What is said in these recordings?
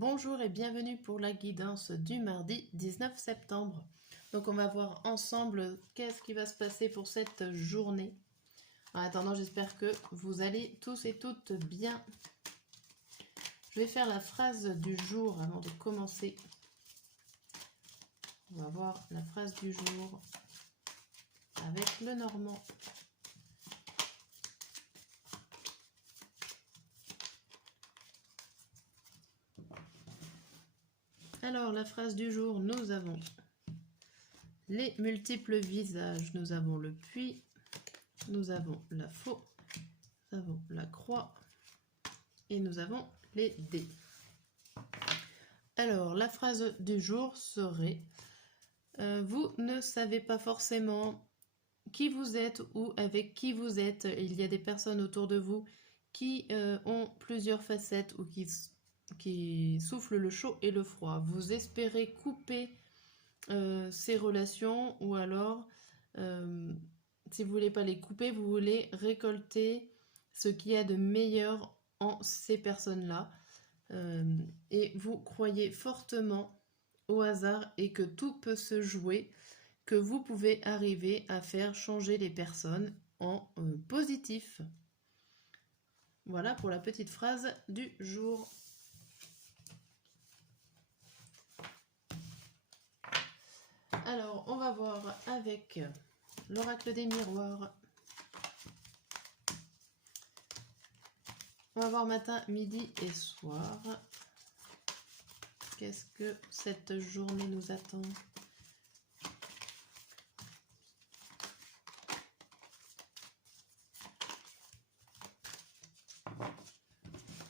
Bonjour et bienvenue pour la guidance du mardi 19 septembre. Donc on va voir ensemble qu'est-ce qui va se passer pour cette journée. En attendant, j'espère que vous allez tous et toutes bien. Je vais faire la phrase du jour avant de commencer. On va voir la phrase du jour avec le normand. Alors, la phrase du jour, nous avons les multiples visages, nous avons le puits, nous avons la faux, nous avons la croix et nous avons les dés. Alors, la phrase du jour serait vous ne savez pas forcément qui vous êtes ou avec qui vous êtes. Il y a des personnes autour de vous qui ont plusieurs facettes ou qui soufflent le chaud et le froid. Vous espérez couper ces relations ou alors, si vous ne voulez pas les couper, vous voulez récolter ce qu'il y a de meilleur en ces personnes-là. Et vous croyez fortement au hasard et que tout peut se jouer, que vous pouvez arriver à faire changer les personnes en positif. Voilà pour la petite phrase du jour. Alors, on va voir avec l'oracle des miroirs. On va voir matin, midi et soir. Qu'est-ce que cette journée nous attend ?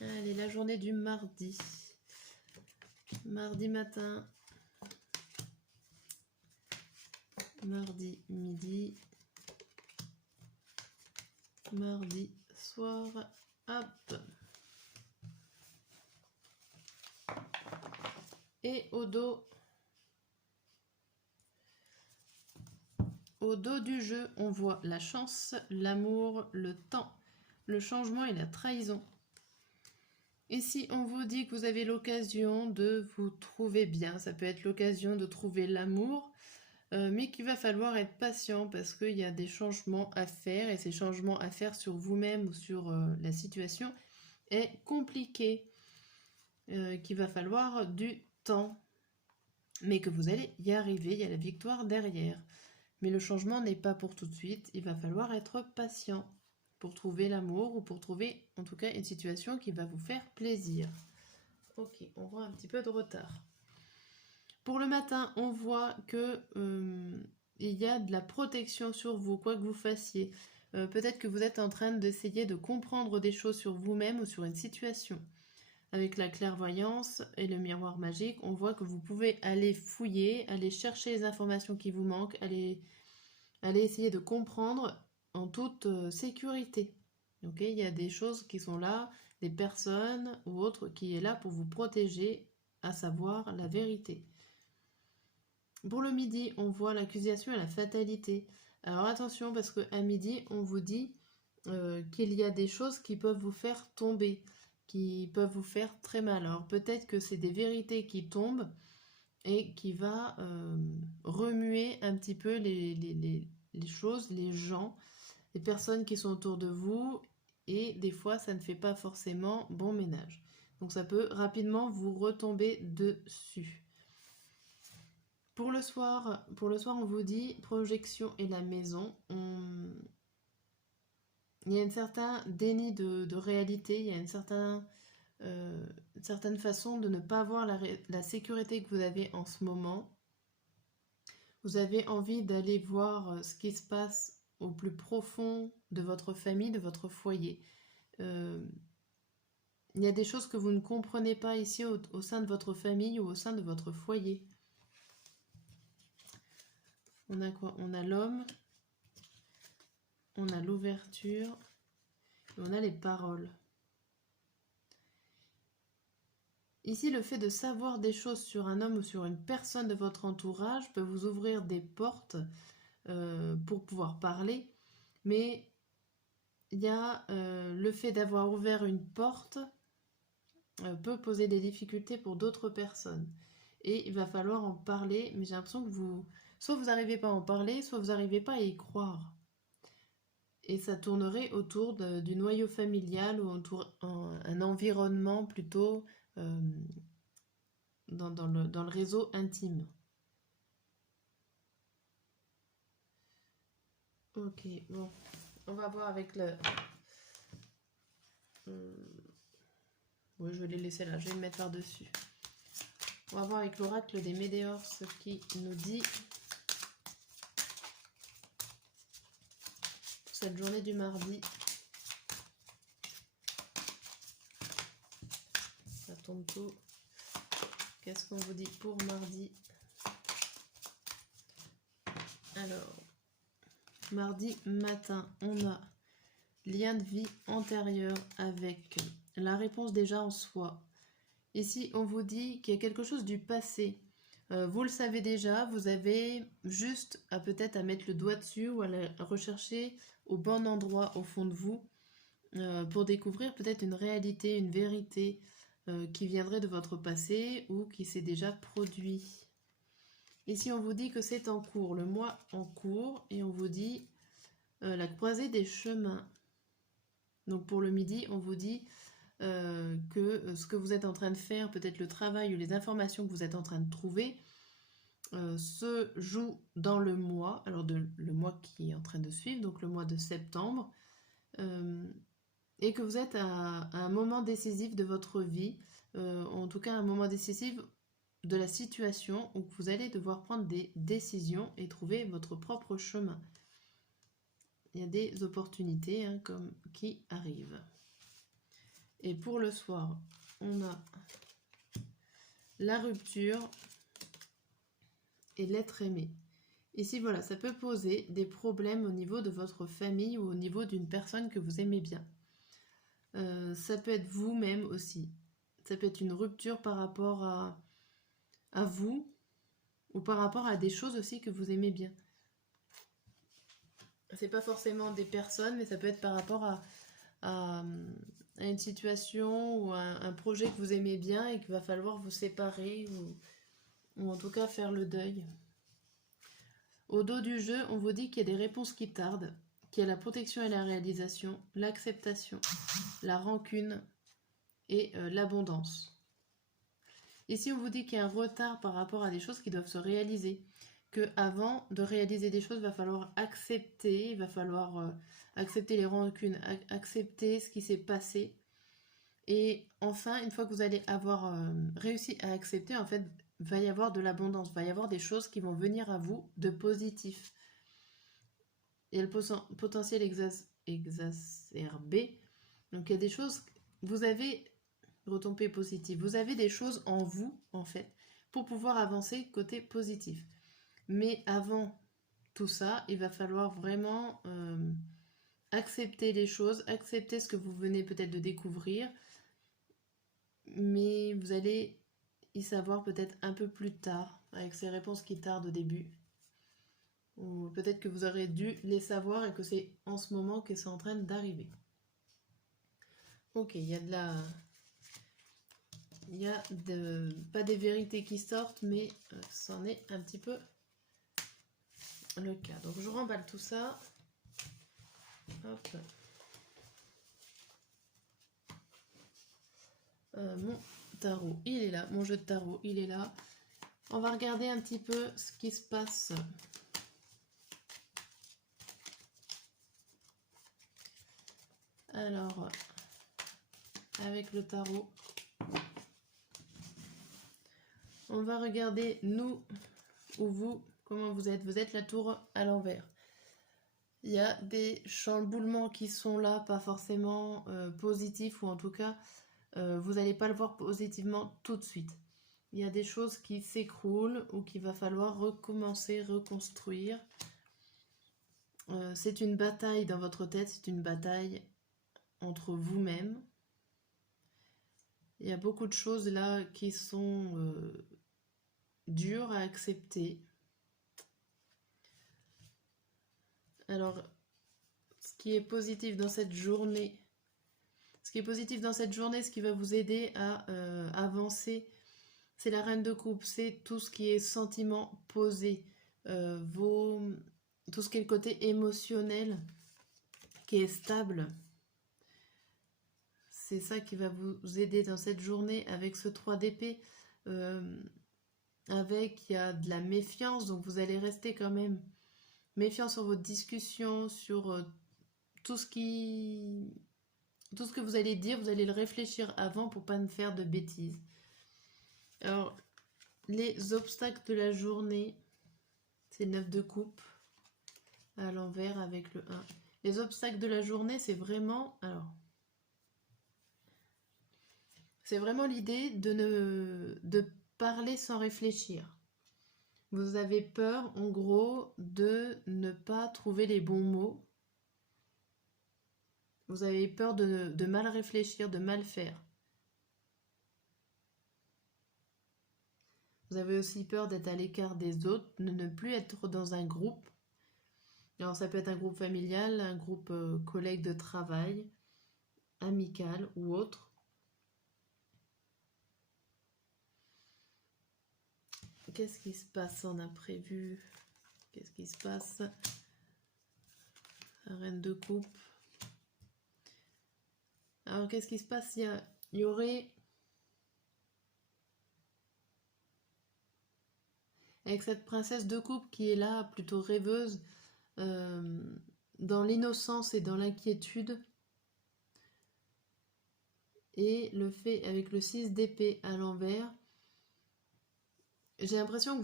Allez, la journée du mardi. Mardi matin. Mardi midi. Mardi soir. Hop. Et au dos du jeu, on voit la chance, l'amour, le temps, le changement et la trahison. Ici, on vous dit que vous avez l'occasion de vous trouver bien. Ça peut être l'occasion de trouver l'amour, mais qu'il va falloir être patient parce qu'il y a des changements à faire et ces changements à faire sur vous-même ou sur la situation est compliqué. Qu'il va falloir du temps, mais que vous allez y arriver, il y a la victoire derrière. Mais le changement n'est pas pour tout de suite, il va falloir être patient pour trouver l'amour ou pour trouver en tout cas une situation qui va vous faire plaisir. Ok, on voit un petit peu de retard. Pour le matin, on voit que il y a de la protection sur vous, quoi que vous fassiez. Peut-être que vous êtes en train d'essayer de comprendre des choses sur vous-même ou sur une situation. Avec la clairvoyance et le miroir magique, on voit que vous pouvez aller fouiller, aller chercher les informations qui vous manquent, aller essayer de comprendre en toute sécurité. Okay, il y a des choses qui sont là, des personnes ou autres qui est là pour vous protéger, à savoir la vérité. Pour le midi, on voit l'accusation et la fatalité. Alors attention parce qu'à midi, on vous dit qu'il y a des choses qui peuvent vous faire tomber, qui peuvent vous faire très mal. Alors peut-être que c'est des vérités qui tombent et qui va remuer un petit peu les choses, les gens, les personnes qui sont autour de vous, et des fois ça ne fait pas forcément bon ménage. Donc ça peut rapidement vous retomber dessus. Pour le soir, on vous dit projection et la maison. Il y a un certain déni de réalité, il y a une certaine façon de ne pas voir la sécurité que vous avez en ce moment. Vous avez envie d'aller voir ce qui se passe au plus profond de votre famille, de votre foyer. Il y a des choses que vous ne comprenez pas ici au sein de votre famille ou au sein de votre foyer. On a quoi ? On a l'homme, on a l'ouverture, et on a les paroles. Ici, le fait de savoir des choses sur un homme ou sur une personne de votre entourage peut vous ouvrir des portes pour pouvoir parler, mais il y a le fait d'avoir ouvert une porte peut poser des difficultés pour d'autres personnes. Et il va falloir en parler, mais j'ai l'impression que soit vous n'arrivez pas à en parler, soit vous n'arrivez pas à y croire. Et ça tournerait autour du noyau familial ou autour un environnement plutôt dans le réseau intime. Ok, bon, on va voir avec le... Oui, je vais les laisser là, je vais le mettre par-dessus. On va voir avec l'oracle des Médéors ce qui nous dit pour cette journée du mardi. Ça tombe tout. Qu'est-ce qu'on vous dit pour mardi? Alors, mardi matin, on a lien de vie antérieur avec la réponse déjà en soi. Ici, on vous dit qu'il y a quelque chose du passé. Vous le savez déjà, vous avez juste peut-être à mettre le doigt dessus ou à rechercher au bon endroit au fond de vous pour découvrir peut-être une réalité, une vérité qui viendrait de votre passé ou qui s'est déjà produit. Ici, on vous dit que c'est en cours, le mois en cours, et on vous dit la croisée des chemins. Donc pour le midi, on vous dit que ce que vous êtes en train de faire, peut-être le travail ou les informations que vous êtes en train de trouver, se joue dans le mois, alors le mois qui est en train de suivre, donc le mois de septembre, et que vous êtes à un moment décisif de votre vie, en tout cas un moment décisif de la situation où vous allez devoir prendre des décisions et trouver votre propre chemin. Il y a des opportunités qui arrivent. Et pour le soir, on a la rupture et l'être aimé. Ici, voilà, ça peut poser des problèmes au niveau de votre famille ou au niveau d'une personne que vous aimez bien. Ça peut être vous-même aussi. Ça peut être une rupture par rapport à vous ou par rapport à des choses aussi que vous aimez bien. C'est pas forcément des personnes, mais ça peut être par rapport à une situation ou un projet que vous aimez bien et qu'il va falloir vous séparer ou en tout cas faire le deuil. Au dos du jeu, on vous dit qu'il y a des réponses qui tardent, qu'il y a la protection et la réalisation, l'acceptation, la rancune et l'abondance. Ici, on vous dit qu'il y a un retard par rapport à des choses qui doivent se réaliser, que avant de réaliser des choses, il va falloir accepter, il va falloir accepter les rancunes, accepter ce qui s'est passé. Et enfin, une fois que vous allez avoir réussi à accepter, en fait, va y avoir de l'abondance, va y avoir des choses qui vont venir à vous de positif. Il y a le potentiel exacerbé. Donc il y a des choses, vous avez retombé positif, vous avez des choses en vous, en fait, pour pouvoir avancer côté positif. Mais avant tout ça, il va falloir vraiment accepter les choses, accepter ce que vous venez peut-être de découvrir, mais vous allez y savoir peut-être un peu plus tard, avec ces réponses qui tardent au début. Ou peut-être que vous aurez dû les savoir et que c'est en ce moment que c'est en train d'arriver. Ok, il y a de la... Il y a pas des vérités qui sortent, mais c'en est un petit peu le cas. Donc je remballe tout ça. Hop. Mon tarot, il est là. Mon jeu de tarot, il est là. On va regarder un petit peu ce qui se passe. Alors, avec le tarot, on va regarder nous ou vous, comment vous êtes. Vous êtes la tour à l'envers. Il y a des chamboulements qui sont là, pas forcément positifs, ou en tout cas, vous n'allez pas le voir positivement tout de suite. Il y a des choses qui s'écroulent ou qu'il va falloir recommencer, reconstruire. C'est une bataille dans votre tête, c'est une bataille entre vous-même. Il y a beaucoup de choses là qui sont dures à accepter. Alors, ce qui est positif dans cette journée, Ce qui est positif dans cette journée, ce qui va vous aider à avancer, c'est la reine de coupe, c'est tout ce qui est sentiment posé, tout ce qui est le côté émotionnel, qui est stable. C'est ça qui va vous aider dans cette journée avec ce 3 d'épée. Avec, il y a de la méfiance, donc vous allez rester quand même méfiant sur votre discussion, sur tout ce que vous allez dire, vous allez le réfléchir avant pour pas ne faire de bêtises. Alors, les obstacles de la journée, c'est 9 de coupe à l'envers avec le 1. Les obstacles de la journée, c'est vraiment... Alors, c'est vraiment l'idée de parler sans réfléchir. Vous avez peur, en gros, de ne pas trouver les bons mots. Vous avez peur de mal réfléchir, de mal faire. Vous avez aussi peur d'être à l'écart des autres, de ne plus être dans un groupe. Alors ça peut être un groupe familial, un groupe collègue de travail, amical ou autre. Qu'est-ce qui se passe en imprévu? Qu'est-ce qui se passe? La reine de coupe. Alors qu'est-ce qui se passe? Il y aurait... Avec cette princesse de coupe qui est là, plutôt rêveuse, dans l'innocence et dans l'inquiétude. Et le fait avec le 6 d'épée à l'envers, j'ai l'impression que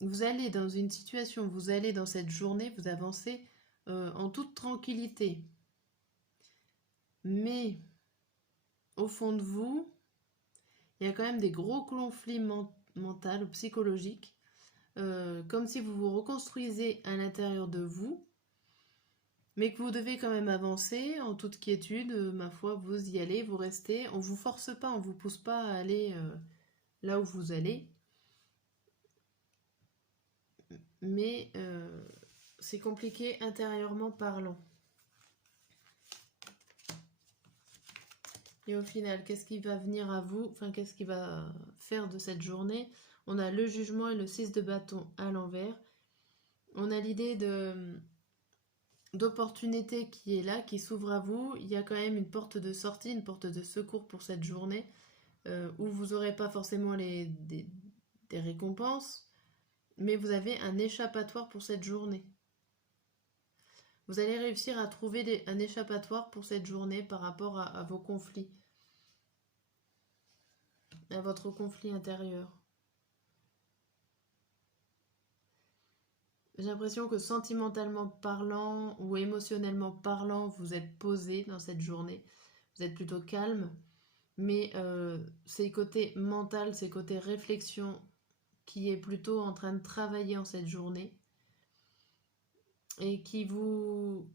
vous allez dans une situation, vous allez dans cette journée, vous avancez en toute tranquillité. Mais au fond de vous, il y a quand même des gros conflits mentaux ou psychologiques, comme si vous vous reconstruisez à l'intérieur de vous, mais que vous devez quand même avancer en toute quiétude. Ma foi, vous y allez, vous restez, on vous force pas, on vous pousse pas à aller là où vous allez, mais c'est compliqué intérieurement parlant. Et au final, qu'est-ce qui va venir à vous? Enfin, qu'est-ce qui va faire de cette journée? On a le jugement et le 6 de bâton à l'envers. On a l'idée d'opportunité qui est là, qui s'ouvre à vous. Il y a quand même une porte de sortie, une porte de secours pour cette journée, où vous n'aurez pas forcément des récompenses, mais vous avez un échappatoire pour cette journée. Vous allez réussir à trouver un échappatoire pour cette journée par rapport à vos conflits, à votre conflit intérieur. J'ai l'impression que sentimentalement parlant ou émotionnellement parlant, vous êtes posé dans cette journée. Vous êtes plutôt calme, mais c'est côté mental, c'est côté réflexion qui est plutôt en train de travailler en cette journée et qui vous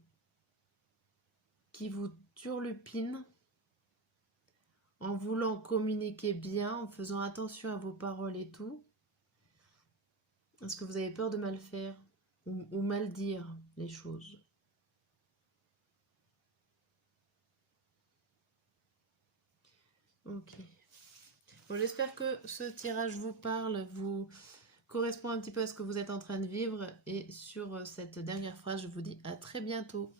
turlupine en voulant communiquer bien, en faisant attention à vos paroles et tout. Est-ce que vous avez peur de mal faire ou mal dire les choses? Ok. Bon, j'espère que ce tirage vous parle, vous correspond un petit peu à ce que vous êtes en train de vivre. Et sur cette dernière phrase, je vous dis à très bientôt.